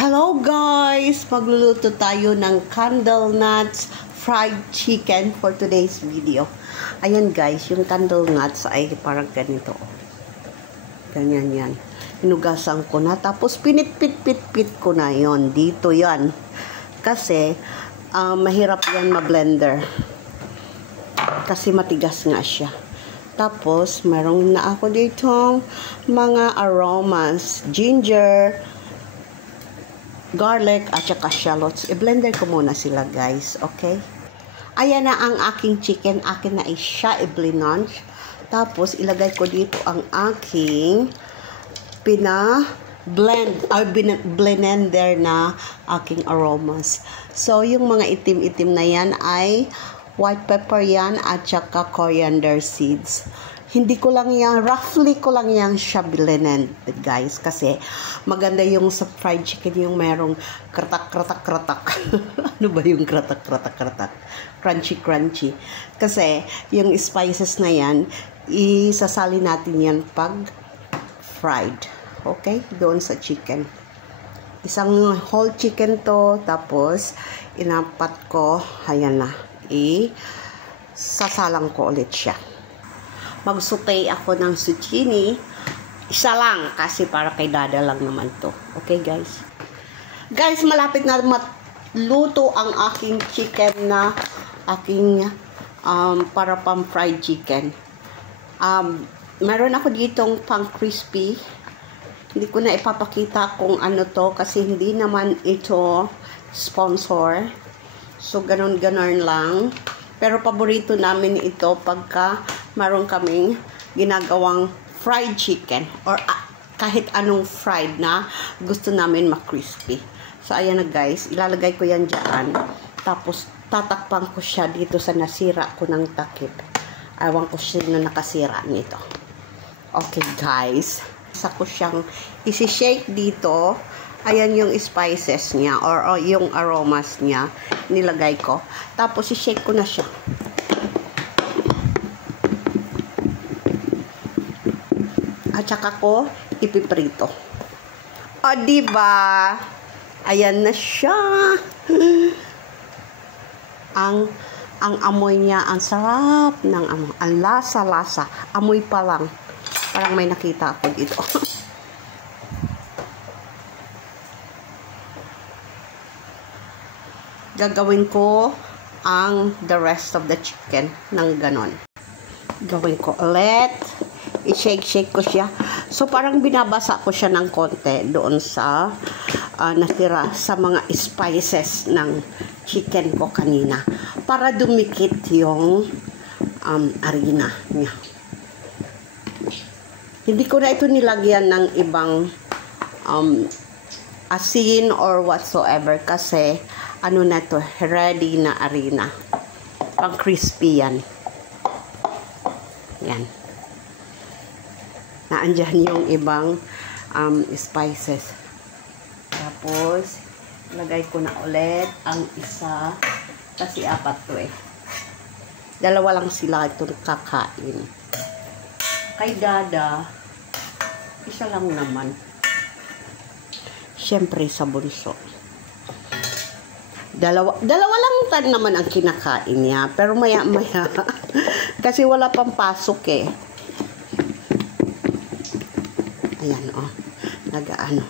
Hello guys! Magluluto tayo ng candle nuts fried chicken for today's video. Ayan guys, yung candle nuts ay parang ganito. Ganyan yan. Hinugasan ko na. Tapos pinit-pit-pit-pit ko na yon. Dito yan. Kasi mahirap yan ma-blender. Kasi matigas nga siya. Tapos meron na ako ditong mga aromas. Ginger, garlic at saka shallots. I-blender ko muna sila guys, okay? Ayan na ang aking chicken. Akin na siya i-blanch. Tapos ilagay ko dito ang aking blender na aking aromas. So yung mga itim-itim na yan ay white pepper yan at saka coriander seeds. Hindi ko lang yan, roughly ko lang yan siya blended guys. Kasi maganda yung sa fried chicken yung merong kratak. Ano ba yung kratak? Crunchy. Kasi yung spices na yan, isasali natin yan pag fried. Okay? Doon sa chicken. Isang whole chicken to. Tapos, inapat ko. Ayan na. Sasalang ko ulit siya. Mag-saute ako ng zucchini. Isa lang kasi para kay Dada lang naman to. Okay guys? Guys, malapit na matluto ang aking chicken na aking para pang fried chicken. Meron ako ditong pang crispy. Hindi ko na ipapakita kung ano to kasi hindi naman ito sponsor. So, ganon-ganon lang. Pero paborito namin ito pagka maroon kaming ginagawang fried chicken or kahit anong fried na gusto namin ma-crispy. So, ayan na guys. Ilalagay ko yan dyan. Tapos, tatakpan ko siya dito sa nasira ko ng takip. Ewan ko sino nakasira nito. Okay guys. Isa ko siyang isi-shake dito. Ayan yung spices niya or yung aromas niya. Nilagay ko. Tapos, i-shake ko na siya. At saka ko ipiprito. O, diba? Ayan na siya. ang amoy niya, ang sarap ng amoy. Ang lasa-lasa. Amoy pa lang. Parang may nakita ako dito. Gagawin ko ang the rest of the chicken ng ganon. Gawin ko ulit. I-shake ko siya. So, parang binabasa ko siya ng konti doon sa natira sa mga spices ng chicken ko kanina. Para dumikit yung harina niya. Hindi ko na ito nilagyan ng ibang asin or whatsoever kasi ano na to, ready na harina. Pang crispy yan. Yan. Naandyan yung ibang spices. Tapos, lagay ko na ulit ang isa. Kasi apat to eh. Dalawa lang sila itong kakain. Kay Dada, isa lang naman. Siyempre sa bunso. Dalawa lang tan naman ang kinakain niya. Pero maya. Kasi wala pang pasok eh. Ayan oh. Nag-ano.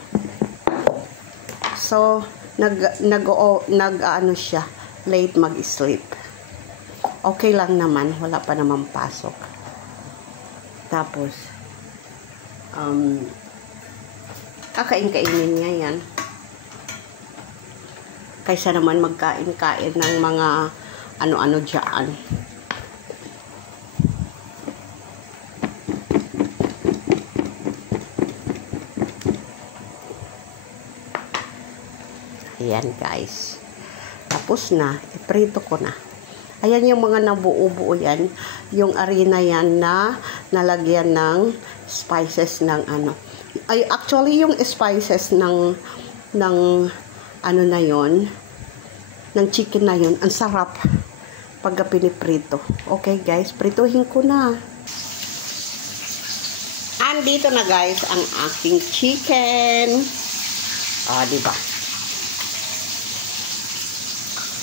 So, nag-ano siya. Late mag-sleep. Okay lang naman. Wala pa naman pasok. Tapos, kakain-kainin niya yan. Kaysa naman magkain-kain ng mga ano-ano dyan. Ayan guys. Tapos na. Iprito ko na. Ayan yung mga nabuo-buo yan. Yung harina yan na nalagyan ng spices ng ano. Ay, actually yung spices ng ano na yon, ng chicken na yon, ang sarap pagka piniprito. Okay guys, prituhin ko na. Andito na guys ang aking chicken. Diba?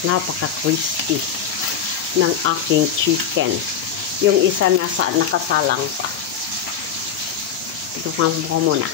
Napaka-crispy ng aking chicken. Yung isa nakasalang pa. Ito ko muna.